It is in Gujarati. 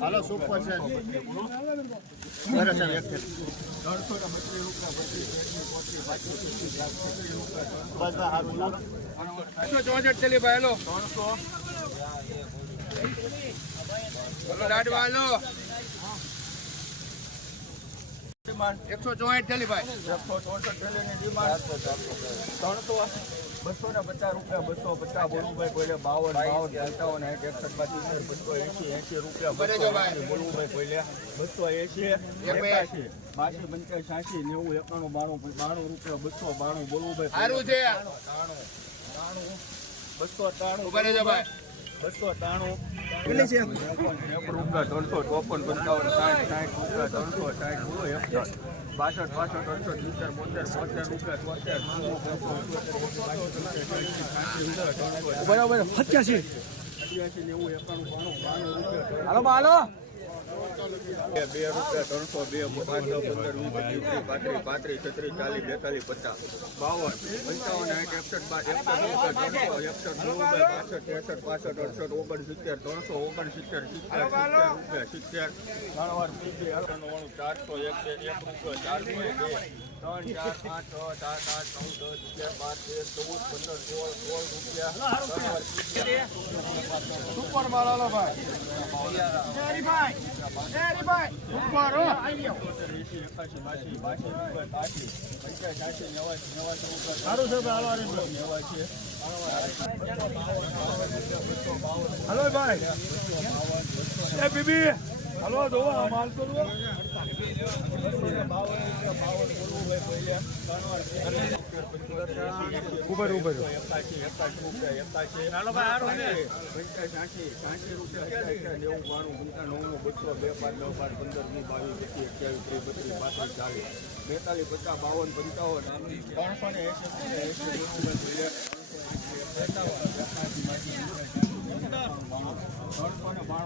હાલો સુપર છે. ચાલો. ચોસઠ ચલી ભાઈ હેલો. હલો એકસો ચોસઠ ચલી ભાઈ એકસો ચોસઠ થેલીની ડિમાન્ડ. ત્રણસો. બસો ને પચાસ રૂપિયા બસો પચાસ બોલુભાઈ કોઈલે બાવન બાવન પંચાવન એક એકસઠ બાસી બસો એસી એસી રૂપિયા ભાઈ. એંસી બોલુભાઈ કોઈલે બસો એસી એકાશી બાસી પંચાસી છ્યાસી નેવું એકાણું બાણું બાણું રૂપિયા બસો બાણું બોલુભાઈ સારું છે ત્રાણું ત્રાણું બસો ત્રાણું ભાઈ બસો ત્રાણું કેટલી છે ત્રણસો ચોપન પંચાવન સાઠ સાઠ રૂપિયા ત્રણસો સાઠ બોલો એકસો બાસઠ પાસઠ અડસઠ સિત્તેર બોતેર બોતેર રૂપિયા તોતેર બરાબર. પચાસી અઠ્યાસી નેવું એકાણું બાણું બાણું રૂપિયા હાલો હાલો. બે રૂપિયા ત્રણસો, બે પાંચસો, પંદર, વીસ ત્રીસ, પાંત્રીસ પાંત્રીસ, છત્રીસ, ચાલીસ, બેતાલીસ, પચાસ, બાવન, પંચાવન સાઠ એકસઠ, બાર, એકસઠ ત્રણસો, એકસઠ ત્રેસઠ, પાસઠ, અડસઠ, ઓગણસિત્તેર, ત્રણસો, ઓગણસિત્તેર, સિત્તેર રૂપિયા, સિત્તેર ત્રણ વાર ચારસો, એક રૂપિયો ચારસો ત્રણ ચાર પાંચ છ સાત આઠ નવ દસ અગિયાર બાર તેર ચૌદ પંદર સોળ સોળ રૂપિયા. સુપર માલ હાલો ભાઈ હલો ભાઈ હાલો હાલો. ભાઈ. એ બીબી હાલો જોવા માલ તો. ઉભર ઉભર. બેતાલીસ પચાસ બાવન પંચાવન ત્રણસો ને એસી. ત્રણસો ને બાણું બોલવું